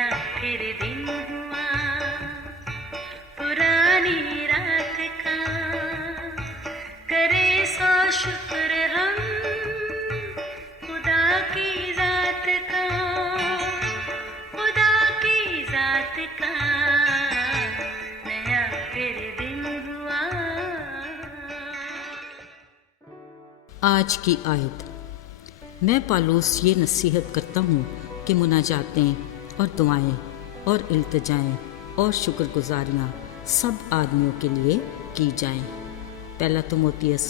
नया फिर दिन हुआ पुरानी रात का, करे सौ शुक्र हम खुदा की जात का, खुदा की जात का नया फिर दिन हुआ। आज की आयत। मैं पालूस ये नसीहत करता हूँ कि मुनाजातें और दुआएं और इल्तिजाएं और शुक्रगुजारियाँ सब आदमियों के लिए की जाएं। पहला तिमोथियस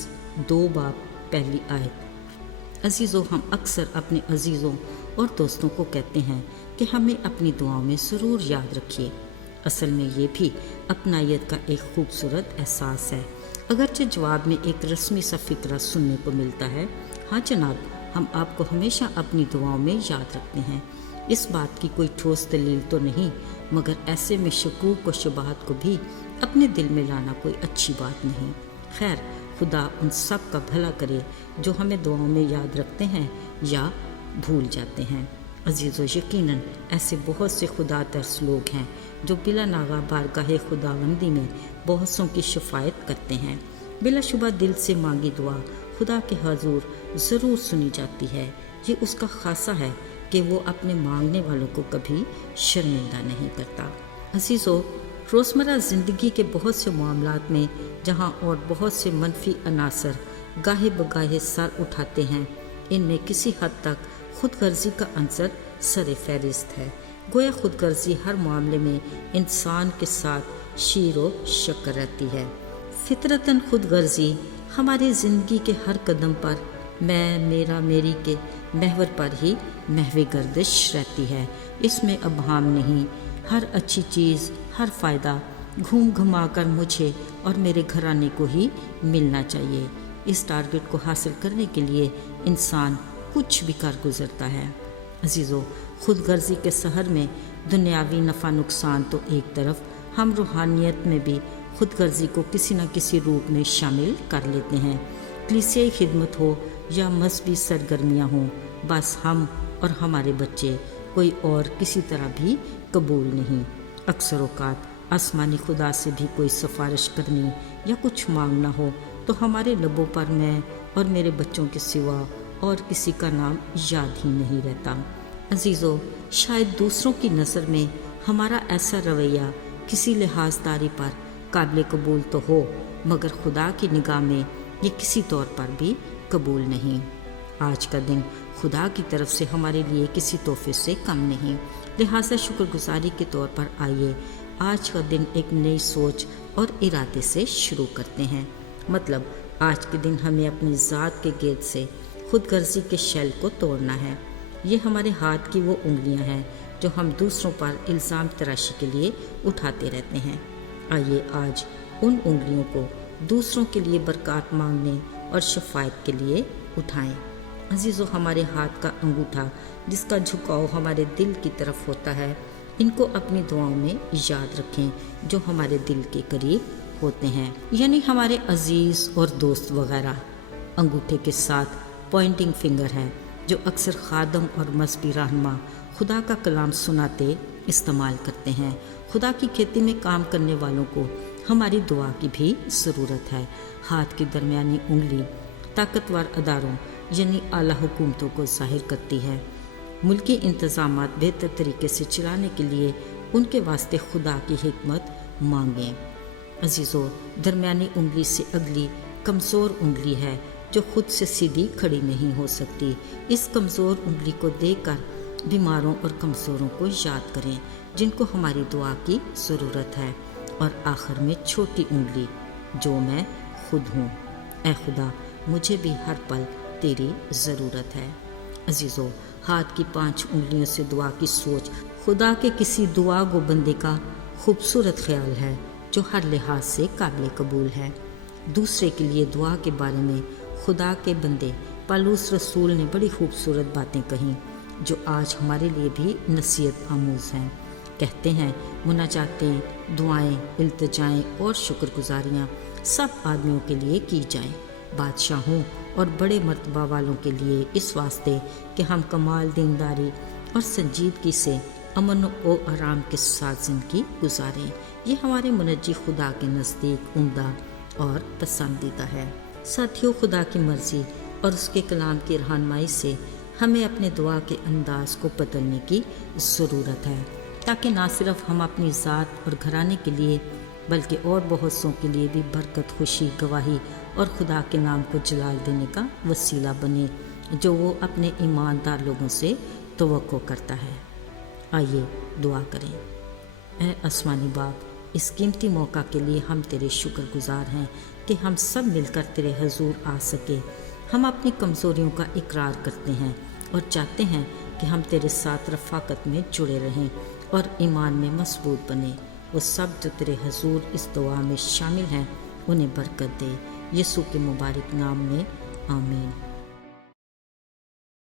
2:1 आयत। अजीज़ों, हम अक्सर अपने अजीज़ों और दोस्तों को कहते हैं कि हमें अपनी दुआओं में ज़रूर याद रखिए। असल में ये भी अपनायत का एक खूबसूरत एहसास है, अगरचे जवाब में एक रस्मी सा फ़िक्रा सुनने को मिलता है। हाँ जनाब, हम आपको हमेशा अपनी दुआओं में याद रखते हैं। इस बात की कोई ठोस दलील तो नहीं, मगर ऐसे में शकूक व शुबहात को भी अपने दिल में लाना कोई अच्छी बात नहीं। खैर, खुदा उन सब का भला करे जो हमें दुआओं में याद रखते हैं या भूल जाते हैं। अजीज़ों, यकीनन ऐसे बहुत से खुदा तरस लोग हैं जो बिला नागा बारगाह खुदावंदी में बहुतों की शफायत करते हैं। बिलाशुबा दिल से मांगी दुआ खुदा के हजूर ज़रूर सुनी जाती है। ये उसका खासा है कि वो अपने मांगने वालों को कभी शर्मिंदा नहीं करता। अजीज़ों, रोज़मर्रा ज़िंदगी के बहुत से मामलात में जहाँ और बहुत से मनफी अनासर गाहे बगाहे सर उठाते हैं, इनमें किसी हद तक खुदगर्जी का अंसर सर फहरिस्त है। गोया खुदगर्जी हर मामले में इंसान के साथ शीरो शक्कर रहती है। फितरतन खुदगर्जी हमारी ज़िंदगी के हर कदम पर मैं मेरा मेरी के महवर पर ही महवे गर्दिश रहती है। इसमें अबहाम नहीं। हर अच्छी चीज़, हर फ़ायदा घूम घुमा कर मुझे और मेरे घराने को ही मिलना चाहिए। इस टारगेट को हासिल करने के लिए इंसान कुछ भी कर गुजरता है। अजीज़ों, खुदगर्जी के सहर में दुनियावी नफ़ा नुकसान तो एक तरफ, हम रूहानियत में भी खुदगर्जी को किसी न किसी रूप में शामिल कर लेते हैं। कलीसियाई खिदमत हो या मजहबी सरगर्मियाँ हों, बस हम और हमारे बच्चे कोई और किसी तरह भी कबूल नहीं। अक्सर औक़ात आसमानी खुदा से भी कोई सिफारिश करनी या कुछ मांगना हो तो हमारे लबों पर मैं और मेरे बच्चों के सिवा और किसी का नाम याद ही नहीं रहता। अजीज़ों, शायद दूसरों की नज़र में हमारा ऐसा रवैया किसी लिहाजदारी पर काबिल कबूल तो हो, मगर खुदा की निगाह में ये किसी तौर पर भी कबूल नहीं। आज का दिन खुदा की तरफ से हमारे लिए किसी तोहफे से कम नहीं। लिहाजा शुक्रगुजारी के तौर पर आइए आज का दिन एक नई सोच और इरादे से शुरू करते हैं। मतलब आज के दिन हमें अपनी ज़ात के गेद से खुदगर्जी के शैल को तोड़ना है। ये हमारे हाथ की वो उंगलियां हैं जो हम दूसरों पर इल्ज़ाम तराशी के लिए उठाते रहते हैं। आइए आज उन उंगलियों को दूसरों के लिए बरकत मांगने और शफायत के लिए उठाएं। अजीज़ों, हमारे हाथ का अंगूठा जिसका झुकाव हमारे दिल की तरफ होता है, इनको अपनी दुआओं में याद रखें जो हमारे दिल के करीब होते हैं, यानी हमारे अजीज़ और दोस्त वगैरह। अंगूठे के साथ पॉइंटिंग फिंगर है जो अक्सर खादम और मजहबी रहनुमा खुदा का कलाम सुनाते इस्तेमाल करते हैं। खुदा की खेती में काम करने वालों को हमारी दुआ की भी ज़रूरत है। हाथ की दरमियानी उंगली ताकतवर अदारों यानी आला हुकूमतों को जाहिर करती है। मुल्की इंतज़ामात बेहतर तरीके से चलाने के लिए उनके वास्ते खुदा की हिकमत मांगें। अजीज़ों, दरमियानी उंगली से अगली कमज़ोर उंगली है जो खुद से सीधी खड़ी नहीं हो सकती। इस कमज़ोर उंगली को देखकर बीमारों और कमज़ोरों को याद करें जिनको हमारी दुआ की ज़रूरत है। और आखिर में छोटी उंगली जो मैं खुद हूँ। ऐ खुदा, मुझे भी हर पल तेरी ज़रूरत है। अजीज़ों, हाथ की 5 उंगलियों से दुआ की सोच खुदा के किसी दुआ गो बंदे का खूबसूरत ख्याल है जो हर लिहाज से काबिल कबूल है। दूसरे के लिए दुआ के बारे में खुदा के बंदे पालूस रसूल ने बड़ी खूबसूरत बातें कहीं जो आज हमारे लिए भी नसीहत आमूज़ हैं। कहते हैं, मुनाजातें, दुआएं, इल्तिजाएं और शुक्रगुजारियाँ सब आदमियों के लिए की जाएं, बादशाहों और बड़े मर्तबा वालों के लिए, इस वास्ते कि हम कमाल दीनदारी और संजीदगी से امن و آرام کے ساتھ زندگی گزاریں۔ یہ ہمارے منجی خدا کے نزدیک عمدہ اور پسندیدہ ہے۔ ساتھیوں، خدا کی مرضی اور اس کے کلام کی رہنمائی سے ہمیں اپنے دعا کے انداز کو بدلنے کی ضرورت ہے، تاکہ نہ صرف ہم اپنی ذات اور گھرانے کے لیے بلکہ اور بہت سوں کے لیے بھی برکت، خوشی، گواہی اور خدا کے نام کو جلال دینے کا وسیلہ بنے، جو وہ اپنے ایماندار لوگوں سے توقع کرتا ہے۔ آئیے دعا کریں۔ اے آسمانی باپ، اس قیمتی موقع کے لیے ہم تیرے شکر گزار ہیں کہ ہم سب مل کر تیرے حضور آ سکے۔ ہم اپنی کمزوریوں کا اقرار کرتے ہیں اور چاہتے ہیں کہ ہم تیرے ساتھ رفاقت میں جڑے رہیں اور ایمان میں مضبوط بنیں۔ وہ سب جو تیرے حضور اس دعا میں شامل ہیں انہیں برکت دے، یسوع کے مبارک نام میں آمین۔